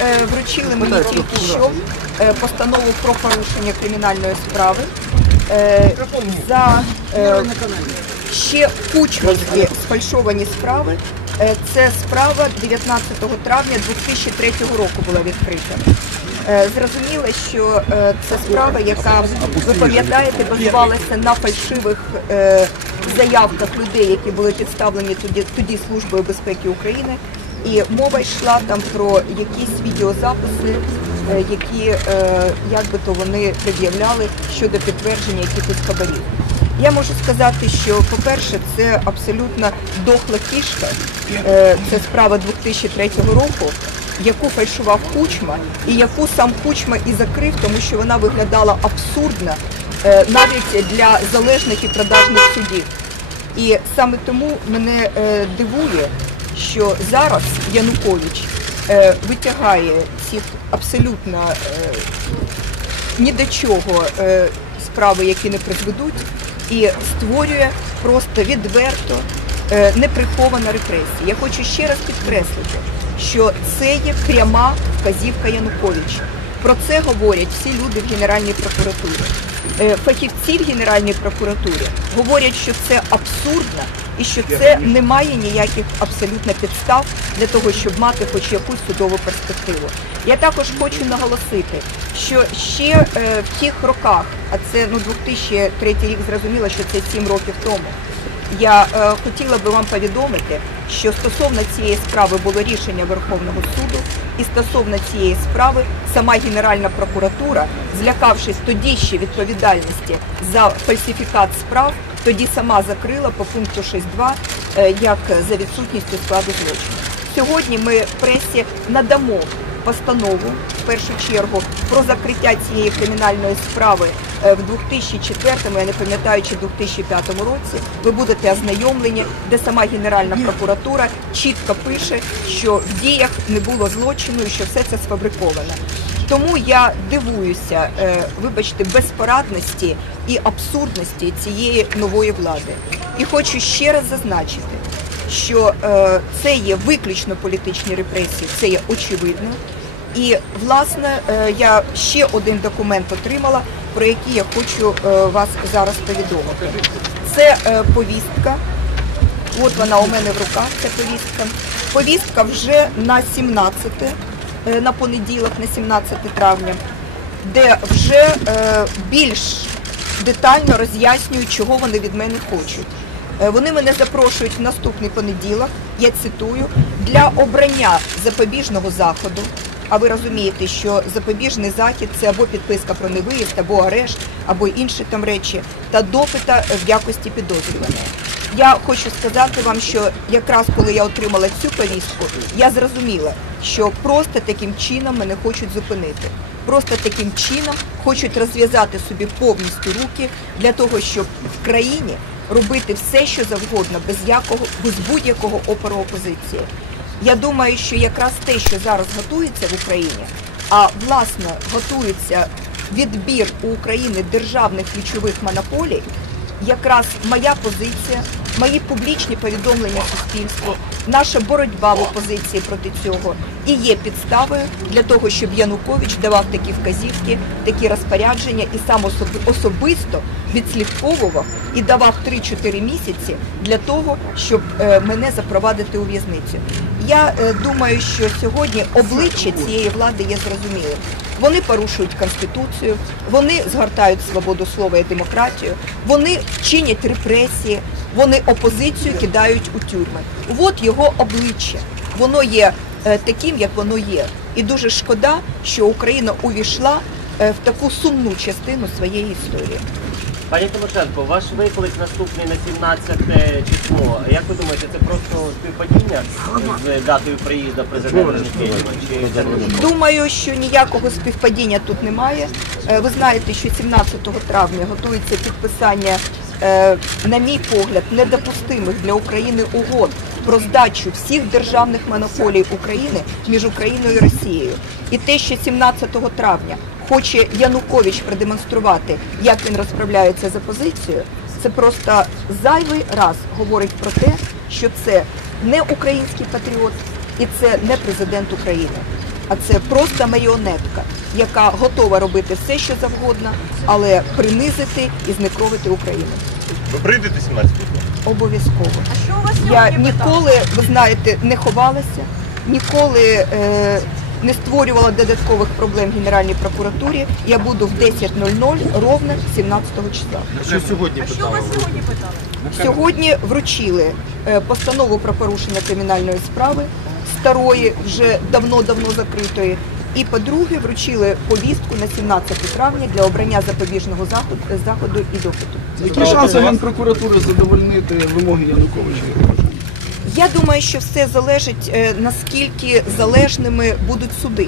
е, вручили мені тільки що е, постанову про порушення кримінальної справи е, за ще кучмівські сфальшовані справи. Це справа 19 травня 2003 року була відкрита. Зрозуміло, що це справа, яка ви пам'ятаєте, базувалася на фальшивих заявках людей, які були підставлені тоді, тоді Службою безпеки України. І мова йшла там про якісь відеозаписи, е, які е, як би то вони пред'являли щодо підтвердження якихось хабарів. Я можу сказати, що, по-перше, це абсолютно дохла кішка. Е, Це справа 2003 року, яку фальшував Кучма, і яку сам Кучма і закрив, тому що вона виглядала абсурдно навіть для залежних і продажних судів. І саме тому мене дивує, що зараз Янукович е, витягає ці абсолютно е, ні до чого е, справи, які не призведуть, і створює просто відверто неприхована репресія. Я хочу ще раз підкреслити, що це є пряма вказівка Януковича. Про це говорять всі люди в Генеральній прокуратурі. Фахівці в Генеральній прокуратурі говорять, що це абсурдно і що це не має ніяких абсолютно підстав для того, щоб мати хоч якусь судову перспективу. Я також хочу наголосити, що ще е, в тих роках, а це ну 2003 рік, зрозуміло, що це 7 років тому. Я е, хотіла би вам повідомити, що стосовно цієї справи було рішення Верховного суду, і стосовно цієї справи сама Генеральна прокуратура, злякавшись тоді ще відповідальності за фальсифікат справ, тоді сама закрила по пункту 6.2 е, як за відсутністю складу злочину. Сьогодні ми в пресі надамо постанову в першу чергу про закриття цієї кримінальної справи е, в 2004, я не пам'ятаю, чи 2005 році. Ви будете ознайомлені, де сама Генеральна прокуратура чітко пише, що в діях не було злочину і що все це сфабриковано. Тому я дивуюся, е, вибачте, безпорадності і абсурдності цієї нової влади. І хочу ще раз зазначити, що е, це є виключно політичні репресії, це є очевидно. І власне е, я ще один документ отримала, про який я хочу вас зараз повідомити. Це повістка. От вона у мене в руках, ця повістка. Повістка вже на 17, е, на понеділок, на 17 травня, де вже е, більш детально роз'яснюють, чого вони від мене хочуть. Е, Вони мене запрошують в наступний понеділок, я цитую, для обрання запобіжного заходу. А ви розумієте, що запобіжний захід це або підписка про невиїзд, або арешт, або інші там речі, та допита в якості підозрюваного. Я хочу сказати вам, що якраз коли я отримала цю повістку, я зрозуміла, що просто таким чином мене хочуть зупинити. Просто таким чином хочуть розв'язати собі повністю руки для того, щоб в країні робити все, що завгодно, без якого без будь-якого опору опозиції. Я думаю, що якраз те, що зараз готується в Україні, а власне готується відбір у України державних ключових монополій, якраз моя позиція, мої публічні повідомлення суспільству, наша боротьба в опозиції проти цього і є підставою для того, щоб Янукович давав такі вказівки, такі розпорядження і сам особисто відслідковував і давав 3-4 місяці для того, щоб е, мене запровадити у в'язницю. Я е, думаю, що сьогодні обличчя цієї влади є зрозумілим. Вони порушують конституцію, вони згортають свободу слова і демократію, вони чинять репресії, вони опозицію кидають у тюрми. От його обличчя. Воно є е, таким, як воно є. І дуже шкода, що Україна увійшла е, в таку сумну частину своєї історії. Пані Тимошенко, ваш виклик наступний на 17 число. Як ви думаєте, це просто співпадіння з датою приїзду президента до Києва? Чи Думаю, що ніякого співпадіння тут немає. Е, Ви знаєте, що 17 травня готується підписання, на мій погляд, недопустимих для України угод про здачу всіх державних монополій України між Україною і Росією. І те, що 17 травня хоче Янукович продемонструвати, як він розправляється з опозицією, це просто зайвий раз говорить про те, що це не український патріот і це не президент України. А це просто маріонетка, яка готова робити все, що завгодно, але принизити і знекровити Україну. Ви прийдете 17 квітня? Обов'язково. А що у вас Я ніколи, ви знаєте, не ховалася, ніколи е, не створювала додаткових проблем Генеральній прокуратурі. Я буду в 10.00 ровно 17 числа. Що сьогодні питали? Що у вас сьогодні питали? Сьогодні вручили е, постанову про порушення кримінальної справи старої, вже давно-давно закритої. І по-друге, вручили повістку на 17 травня для обрання запобіжного заходу, заходу і допиту. Які шанси Генпрокуратури задовольнити вимоги Януковича? Я думаю, що все залежить е, наскільки залежними будуть суди.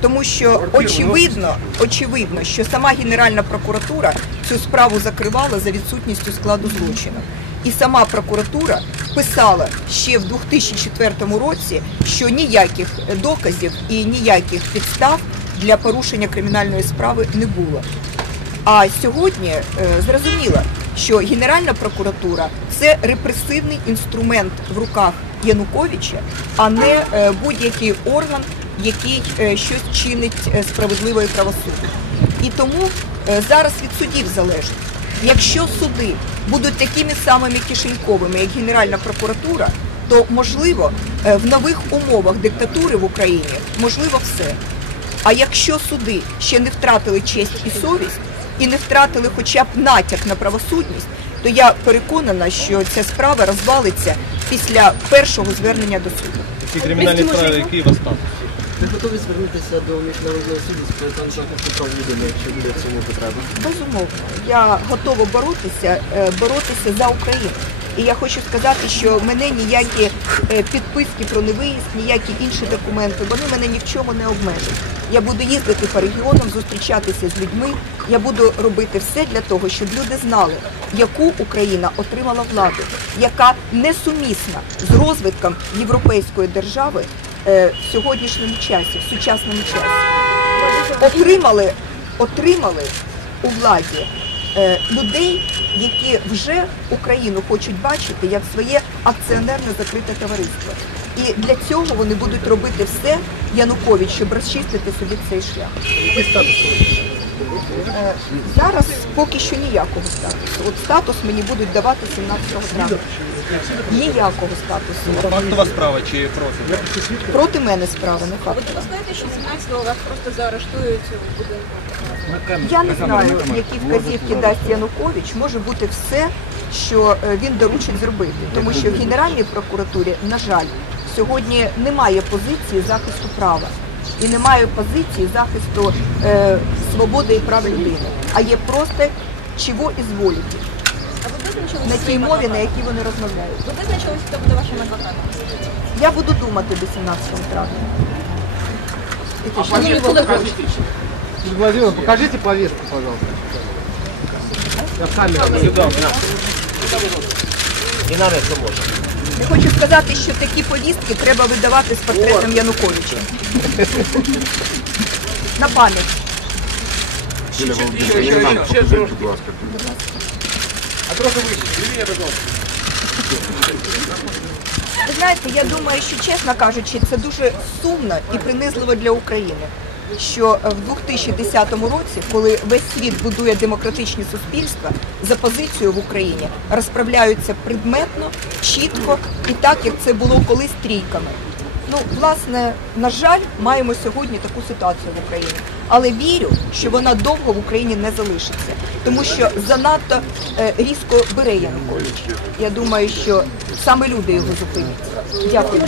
Тому що очевидно, очевидно, що сама Генеральна прокуратура цю справу закривала за відсутністю складу злочину. І сама прокуратура писала ще в 2004 році, що ніяких доказів і ніяких підстав для порушення кримінальної справи не було. А сьогодні е, зрозуміло, що Генеральна прокуратура це репресивний інструмент в руках Януковича, а не е, будь-який орган, який е, щось чинить справедливо і правосуддя. І тому зараз від судів залежить. Якщо суди будуть такими самими кишеньковими, як Генеральна прокуратура, то можливо е, в нових умовах диктатури в Україні можливо все. А якщо суди ще не втратили честь і совість і не втратили хоча б натяк на правосудність, то я переконана, що ця справа розвалиться після першого звернення до суду. Ці кримінальні справи, які у вас там? Ви готові звернутися до міжнародного суду з питань прав людини, якщо буде цьому потреба? Безумовно, я готова боротися, е, боротися за Україну. І я хочу сказати, що мене ніякі е, підписки про невиїзд, ніякі інші документи, вони мене ні в чому не обмежують. Я буду їздити по регіонам, зустрічатися з людьми. Я буду робити все для того, щоб люди знали, яку Україна отримала владу, яка несумісна з розвитком європейської держави в сьогоднішньому часі, в сучасному часі отримали, отримали у владі е, людей, які вже Україну хочуть бачити як своє акціонерне закрите товариство. І для цього вони будуть робити все Янукович, щоб розчистити собі цей шлях. Е, Зараз поки що ніякого статусу. От статус мені будуть давати 17 травня. Ніякого статусу. Фактова справа чи профіль? Проти мене справа, не факт. Ви знаєте, що 17-го вас просто заарештують в будинку? Я не знаю, які вказівки дасть Янукович. Може бути все, що е, він доручить зробити, тому що в Генеральній прокуратурі, на жаль, сьогодні немає позиції захисту права і немає позиції захисту е, свободи і прав людини, а є просто чого ізволіти ви визначилися на тій мові, на якій вони розмовляють. Ви визначилися, хто буде вашим адвокатом? Я буду думати до 17 травня. Ні, коли хочете. Владимир, покажите повестку, пожалуйста. Я в камеру. Сюди, на. І нам, якщо можна. Я хочу сказати, що такі повістки треба видавати з портретом Януковича. На пам'ять. Ви знаєте, я думаю, що чесно кажучи, це дуже сумно і принизливо для України. Що в 2010 році, коли весь світ будує демократичні суспільства, за позицію в Україні розправляються предметно, чітко і так, як це було колись трійками. Ну, власне, на жаль, маємо сьогодні таку ситуацію в Україні. Але вірю, що вона довго в Україні не залишиться, тому що занадто е, різко бере Янукович. Я думаю, що саме люди його зупинять. Дякую.